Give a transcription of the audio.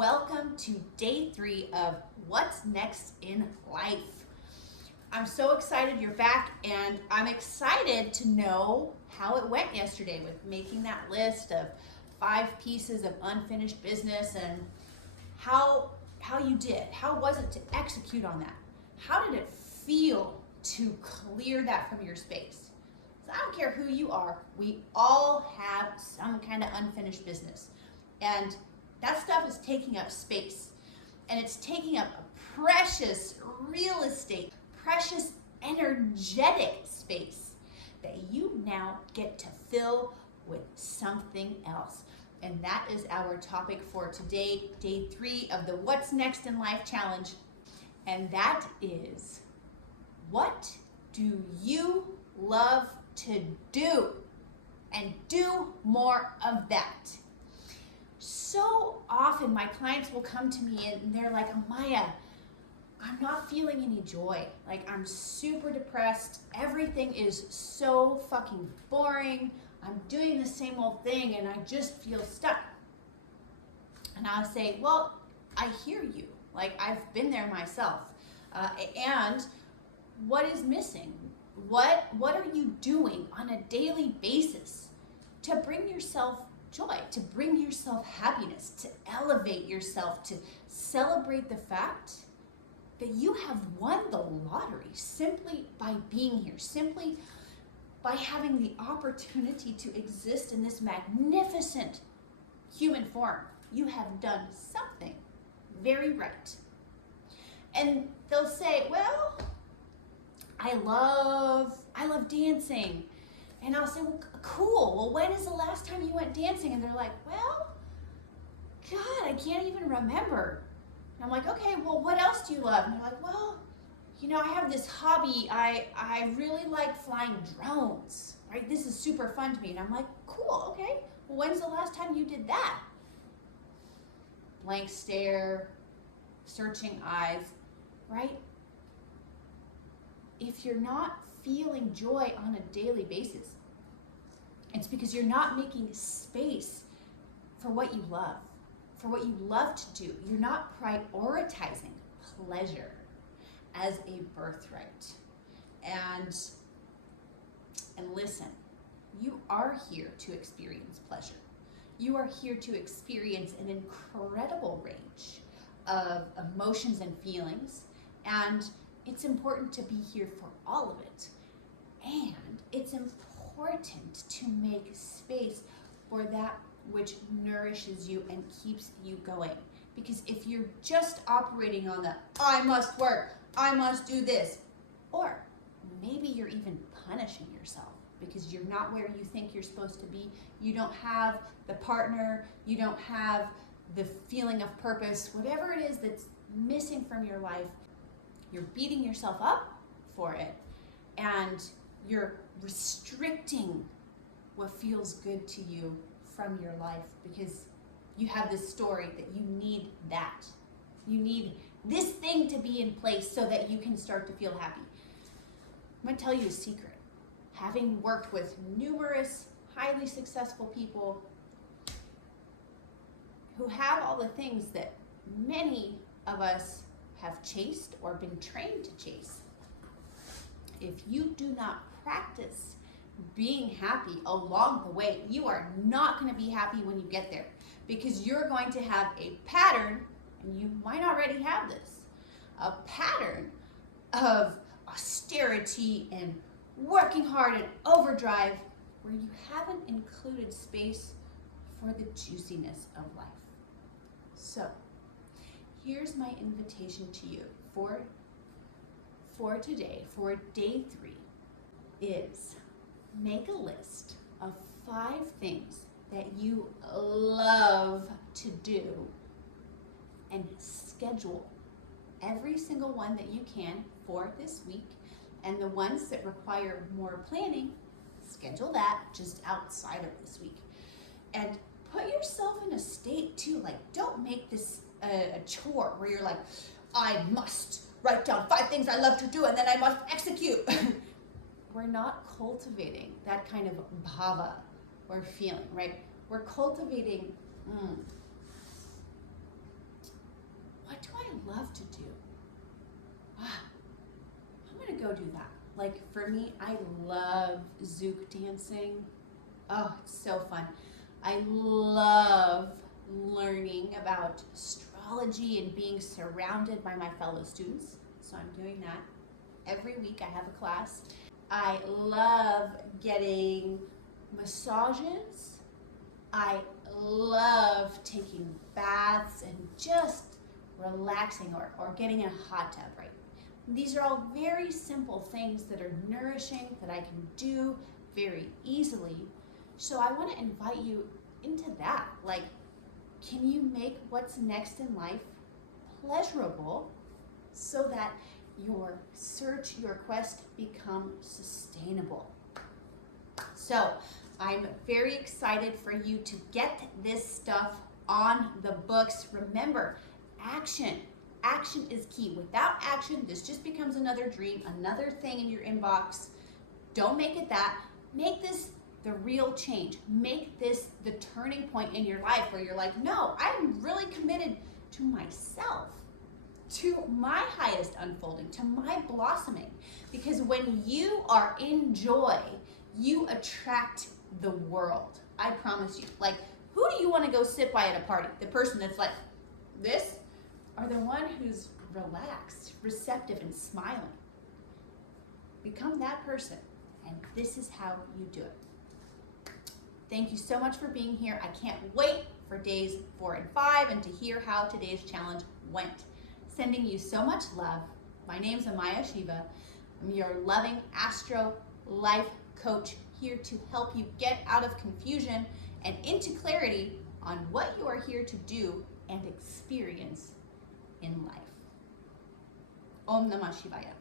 Welcome to day 3 of What's Next in Life. I'm so excited you're back, and I'm excited to know how it went yesterday with making that list of 5 pieces of unfinished business and how you did. How was it to execute on that? How did it feel to clear that from your space? So I don't care who you are, we all have some kind of unfinished business. And that stuff is taking up space, and it's taking up a precious real estate, precious energetic space that you now get to fill with something else. And that is our topic for today, day 3 of the What's Next in Life challenge. And that is, what do you love to do? And do more of that. So often my clients will come to me and they're like, Amaya, I'm not feeling any joy. Like, I'm super depressed. Everything is so fucking boring. I'm doing the same old thing and I just feel stuck. And I'll say, well, I hear you. Like, I've been there myself. And what is missing? What are you doing on a daily basis to bring yourself joy, to bring yourself happiness, to elevate yourself, to celebrate the fact that you have won the lottery simply by being here, simply by having the opportunity to exist in this magnificent human form? You have done something very right. And they'll say, well, I love dancing. And I'll say, well, cool. Well, when is the last time you went dancing? And they're like, well, God, I can't even remember. And I'm like, okay, well, what else do you love? And they're like, well, I have this hobby. I really like flying drones, right? This is super fun to me. And I'm like, cool, okay. Well, when's the last time you did that? Blank stare, searching eyes, right? If you're not feeling joy on a daily basis, it's because you're not making space for what you love, for what you love to do. You're not prioritizing pleasure as a birthright. And listen, you are here to experience pleasure. You are here to experience an incredible range of emotions and feelings, and it's important to be here for all of it. And it's important to make space for that which nourishes you and keeps you going. Because if you're just operating on the, I must work, I must do this, or maybe you're even punishing yourself because you're not where you think you're supposed to be, you don't have the partner, you don't have the feeling of purpose, whatever it is that's missing from your life, you're beating yourself up for it, and you're restricting what feels good to you from your life because you have this story that you need that. You need this thing to be in place so that you can start to feel happy. I'm going to tell you a secret. Having worked with numerous highly successful people who have all the things that many of us have chased or been trained to chase, if you do not practice being happy along the way, you are not going to be happy when you get there, because you're going to have a pattern, and you might already have this, a pattern of austerity and working hard and overdrive where you haven't included space for the juiciness of life. So here's my invitation to you for today, for day 3, is make a list of 5 things that you love to do and schedule every single one that you can for this week. And the ones that require more planning, schedule that just outside of this week. And put yourself in a state too, like, don't make this a chore where you're like, I must write down 5 things I love to do and then I must execute. We're not cultivating that kind of bhava or feeling, right? We're cultivating love to do? I'm gonna go do that. Like for me, I love Zouk dancing. Oh, it's so fun. I love learning about astrology and being surrounded by my fellow students. So I'm doing that. Every week I have a class. I love getting massages. I love taking baths and just relaxing or getting in a hot tub, right? These are all very simple things that are nourishing that I can do very easily. So I want to invite you into that. Like, can you make what's next in life pleasurable so that your search, your quest become sustainable? So I'm very excited for you to get this stuff on the books. Remember, action. Action is key. Without action, this just becomes another dream, another thing in your inbox. Don't make it that. Make this the real change. Make this the turning point in your life where you're like, no, I'm really committed to myself, to my highest unfolding, to my blossoming. Because when you are in joy, you attract the world. I promise you. Like, who do you want to go sit by at a party? The person that's like this, or the one who's relaxed, receptive, and smiling? Become that person, and this is how you do it. Thank you so much for being here. I can't wait for days 4 and 5 and to hear how today's challenge went. Sending you so much love. My name's Amaya Shiva. I'm your loving astro life coach, here to help you get out of confusion and into clarity on what you are here to do and experience in life. Om Namah Shivaya.